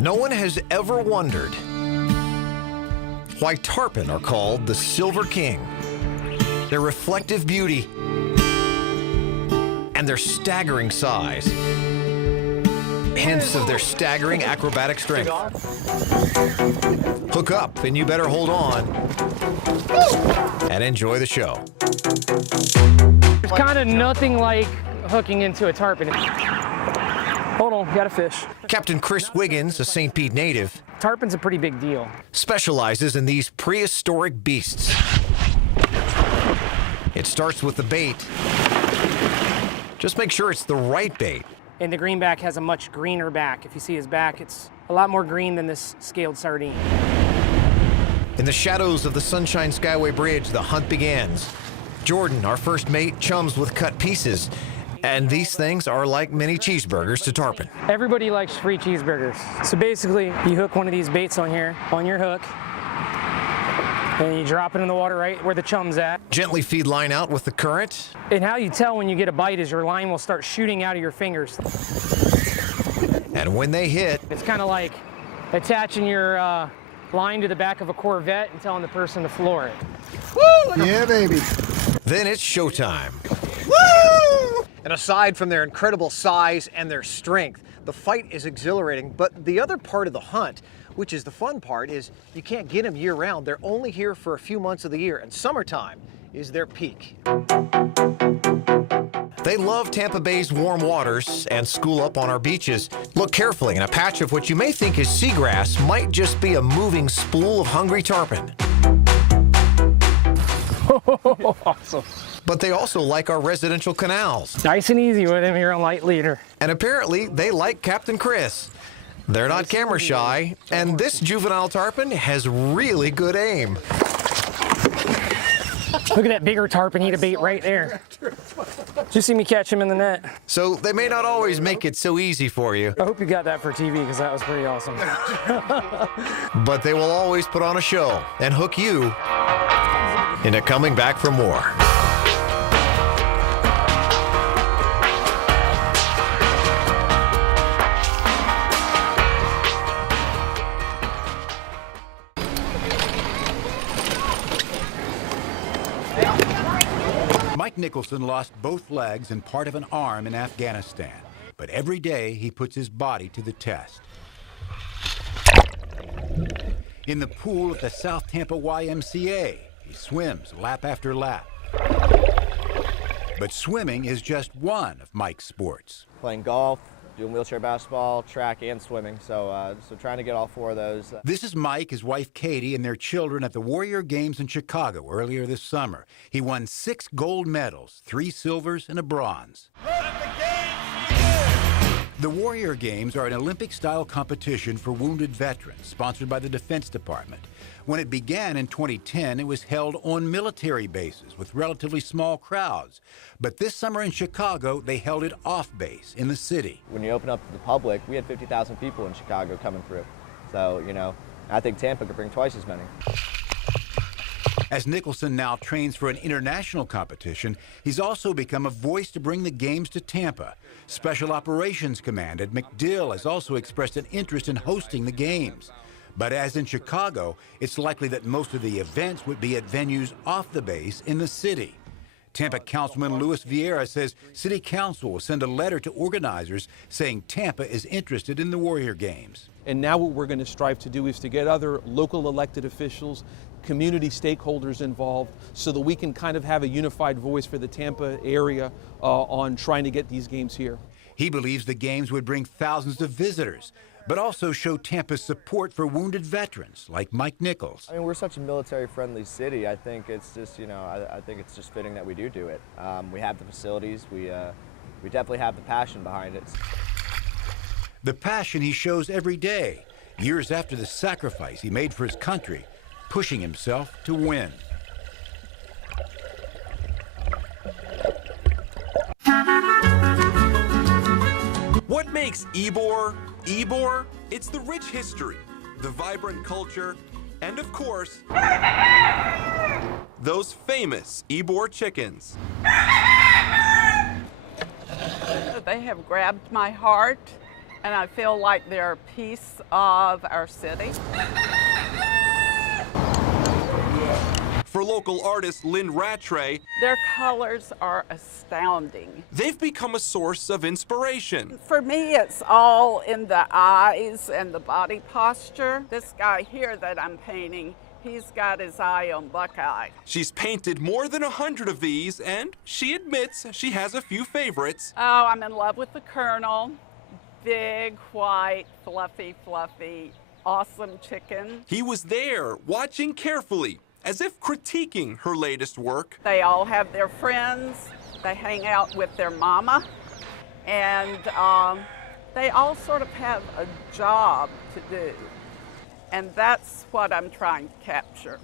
No one has ever wondered why tarpon are called the Silver King. Their reflective beauty and their staggering size, hints of their staggering acrobatic strength. Hook up and you better hold on and enjoy the show. There's kind of nothing like hooking into a tarpon. Hold on, got a fish. Captain Chris Wiggins, a St. Pete native, Tarpon's a pretty big deal. specializes in these prehistoric beasts. It starts with the bait. Just make sure it's the right bait. And the greenback has a much greener back. If you see his back, it's a lot more green than this scaled sardine. In the shadows of the Sunshine Skyway Bridge, the hunt begins. Jordan, our first mate, chums with cut pieces. And these things are like mini cheeseburgers to tarpon. Everybody likes free cheeseburgers. So basically, you hook one of these baits on here, on your hook, and you drop it in the water right where the chum's at. Gently feed line out with the current. And how you tell when you get a bite is your line will start shooting out of your fingers. And when they hit, It's kind of like attaching your line to the back of a Corvette and telling the person to floor it. Yeah, baby. then it's showtime. And aside from their incredible size and their strength, the fight is exhilarating, but the other part of the hunt, which is the fun part, is you can't get them year round. They're only here for a few months of the year, and summertime is their peak. They love Tampa Bay's warm waters and school up on our beaches. Look carefully, and a patch of what you may think is seagrass might just be a moving spool of hungry tarpon. Awesome. But they also like our residential canals. Nice and easy with him here on light leader. And apparently, they like Captain Chris. They're not camera shy, and this juvenile tarpon has really good aim. Look at that bigger tarpon eat a bait right there. Did you see me catch him in the net? So they may not always make it so easy for you, I hope you got that for TV because that was pretty awesome. but they will always put on a show and hook you into coming back for more. Mike Nicholson lost both legs and part of an arm in Afghanistan, but every day he puts his body to the test. In the pool at the South Tampa YMCA, he swims lap after lap. But swimming is just one of Mike's sports. Playing golf, doing wheelchair basketball, track, and swimming. So trying to get all four of those. This is Mike, his wife Katie, and their children at the Warrior Games in Chicago earlier this summer. He won 6 gold medals, 3 silvers, and a bronze. The Warrior Games are an Olympic-style competition for wounded veterans, sponsored by the Defense Department. When it began in 2010, it was held on military bases with relatively small crowds. But this summer in Chicago, they held it off base in the city. When you open up to the public, we had 50,000 people in Chicago coming through. So, I think Tampa could bring twice as many. As Nicholson now trains for an international competition, he's also become a voice to bring the games to Tampa. Special Operations Command at MacDill has also expressed an interest in hosting the games. But as in Chicago, it's likely that most of the events would be at venues off the base in the city. Tampa Councilman Luis Vieira says City Council will send a letter to organizers saying Tampa is interested in the Warrior Games. And now what we're going to strive to do is to get other local elected officials, community stakeholders involved so that we can kind of have a unified voice for the Tampa area on trying to get these games here. He believes the games would bring thousands of visitors, but also show Tampa's support for wounded veterans like Mike Nichols. I mean, we're such a military-friendly city. I think it's just, I think it's just fitting that we do it. We have the facilities. We definitely have the passion behind it. The passion he shows every day, years after the sacrifice he made for his country, pushing himself to win. What makes Ybor, Ybor? It's the rich history, the vibrant culture, and of course, those famous Ybor chickens. They have grabbed my heart and I feel like they're a piece of our city. For local artist Lynn Rattray, their colors are astounding. They've become a source of inspiration. For me, it's all in the eyes and the body posture. This guy here that I'm painting, he's got his eye on Buckeye. She's painted more than 100 of these, and she admits she has a few favorites. Oh, I'm in love with the Colonel. Big, white, fluffy, awesome chicken. He was there, watching carefully, as if critiquing her latest work. They all have their friends. They hang out with their mama. And they all sort of have a job to do. And that's what I'm trying to capture.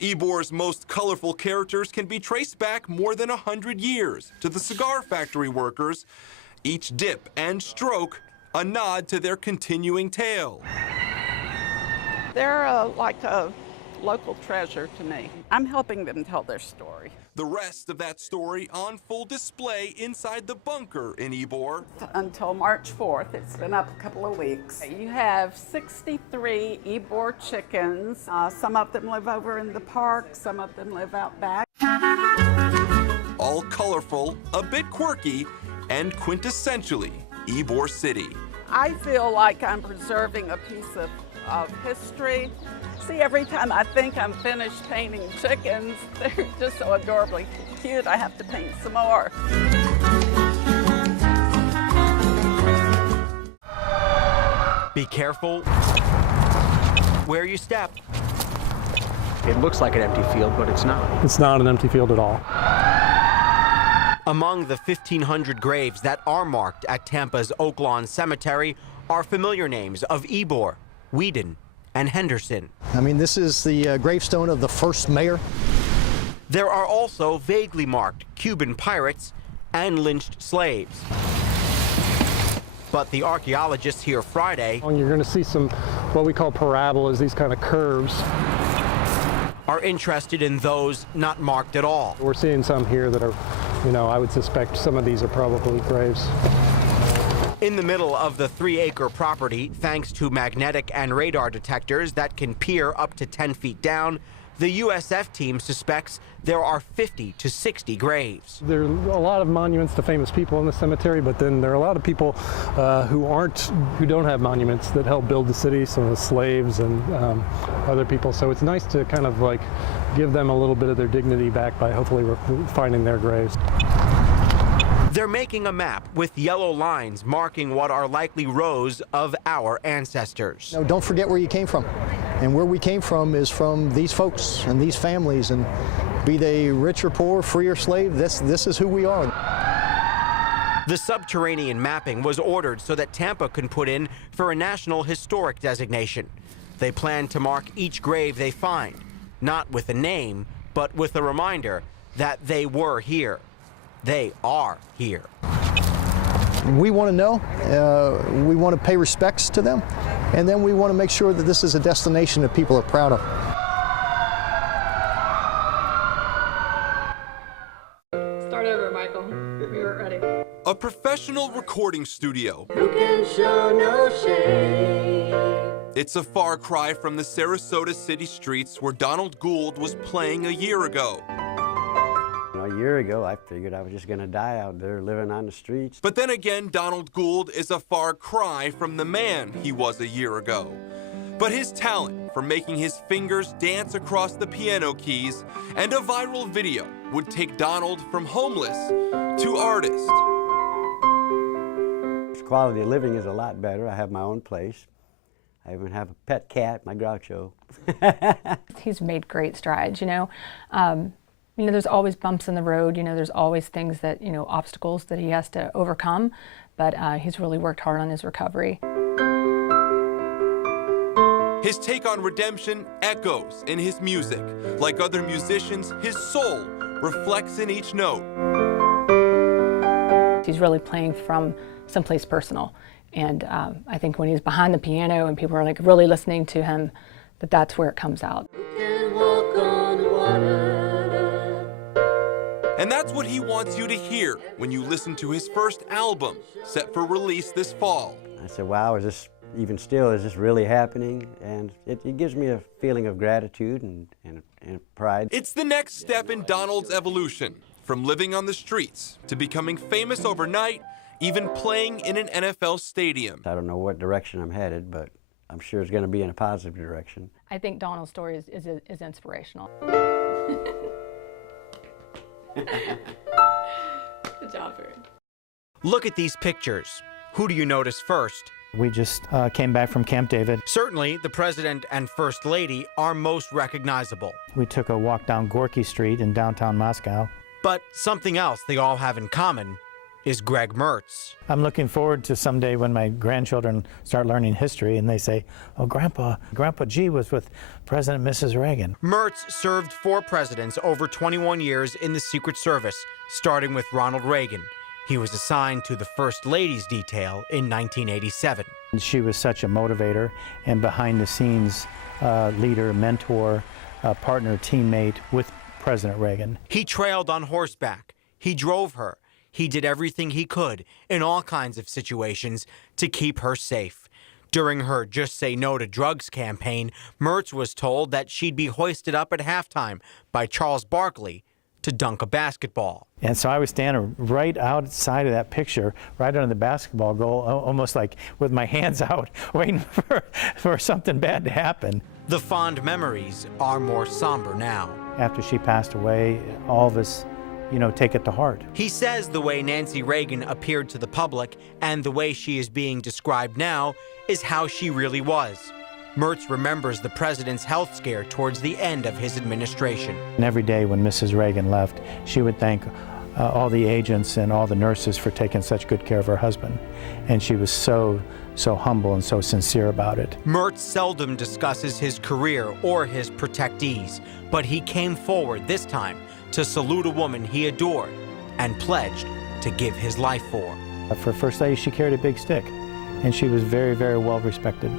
Ybor's most colorful characters can be traced back more than 100 years to the cigar factory workers. Each dip and stroke, a nod to their continuing tale. They're like a local treasure to me. I'm helping them tell their story. The rest of that story on full display inside the bunker in Ybor. Until March 4th, it's been up a couple of weeks. You have 63 Ybor chickens. Some of them live over in the park, some of them live out back. All colorful, a bit quirky, and quintessentially Ybor City. I feel like I'm preserving a piece of history. See, every time I think I'm finished painting chickens, they're just so adorably cute, I have to paint some more. Be careful where you step. It looks like an empty field, but it's not. It's not an empty field at all. Among the 1,500 graves that are marked at Tampa's Oaklawn Cemetery are familiar names of Ybor, Whedon, and Henderson. I mean, this is the gravestone of the first mayor. There are also vaguely marked Cuban pirates and lynched slaves. But the archaeologists here Friday you're going to see some what we call parabolas, these kind of curves. Are interested in those not marked at all. We're seeing some here that are, I would suspect some of these are probably graves. In the middle of the 3-acre property, thanks to magnetic and radar detectors that can peer up to 10 feet down, the USF team suspects there are 50 to 60 graves. There are a lot of monuments to famous people in the cemetery, but then there are a lot of people who don't have monuments that helped build the city, some of the slaves and other people. So it's nice to kind of like give them a little bit of their dignity back by hopefully finding their graves. They're making a map with yellow lines marking what are likely rows of our ancestors. No, don't forget where you came from. And where we came from is from these folks and these families, and be they rich or poor, free or slave, this is who we are. The subterranean mapping was ordered so that Tampa can put in for a National Historic designation. They plan to mark each grave they find, not with a name, but with a reminder that they were here. They are here. We want to know, we want to pay respects to them, and then we want to make sure that this is a destination that people are proud of. Start over, Michael. We weren't ready. A professional recording studio. Who can show no shame? It's a far cry from the Sarasota city streets where Donald Gould was playing a year ago. A year ago, I figured I was just going to die out there living on the streets. But then again, Donald Gould is a far cry from the man he was a year ago. But his talent for making his fingers dance across the piano keys and a viral video would take Donald from homeless to artist. Quality of living is a lot better. I have my own place. I even have a pet cat, my Groucho. He's made great strides, there's always bumps in the road, there's always things that, obstacles that he has to overcome, but he's really worked hard on his recovery. His take on redemption echoes in his music. Like other musicians, his soul reflects in each note. He's really playing from someplace personal, and I think when he's behind the piano and people are like really listening to him, that's where it comes out. And that's what he wants you to hear when you listen to his first album, set for release this fall. I said, wow, is this even still, is this really happening? And it gives me a feeling of gratitude and pride. It's the next step in Donald's evolution, from living on the streets to becoming famous overnight, even playing in an NFL stadium. I don't know what direction I'm headed, but I'm sure it's going to be in a positive direction. I think Donald's story is inspirational. Good job, Barry. Look at these pictures. Who do you notice first? We just came back from Camp David. Certainly, the President and First Lady are most recognizable. We took a walk down Gorky Street in downtown Moscow. But something else they all have in common is Greg Mertz. I'm looking forward to someday when my grandchildren start learning history and they say, oh, Grandpa G was with President and Mrs. Reagan. Mertz served 4 presidents over 21 years in the Secret Service, starting with Ronald Reagan. He was assigned to the First Lady's detail in 1987. She was such a motivator and behind-the-scenes leader, mentor, partner, teammate with President Reagan. He trailed on horseback. He drove her. He did everything he could in all kinds of situations to keep her safe. During her Just Say No to Drugs campaign, Mertz was told that she'd be hoisted up at halftime by Charles Barkley to dunk a basketball. And so I was standing right outside of that picture, right under the basketball goal, almost like with my hands out, waiting for something bad to happen. The fond memories are more somber now. After she passed away, all of us, take it to heart. He says the way Nancy Reagan appeared to the public and the way she is being described now is how she really was. Mertz remembers the president's health scare towards the end of his administration. And every day when Mrs. Reagan left, she would thank all the agents and all the nurses for taking such good care of her husband. And she was so humble and so sincere about it. Mertz seldom discusses his career or his protectees, but he came forward this time to salute a woman he adored and pledged to give his life for. For First Lady, she carried a big stick, and she was very, very well respected.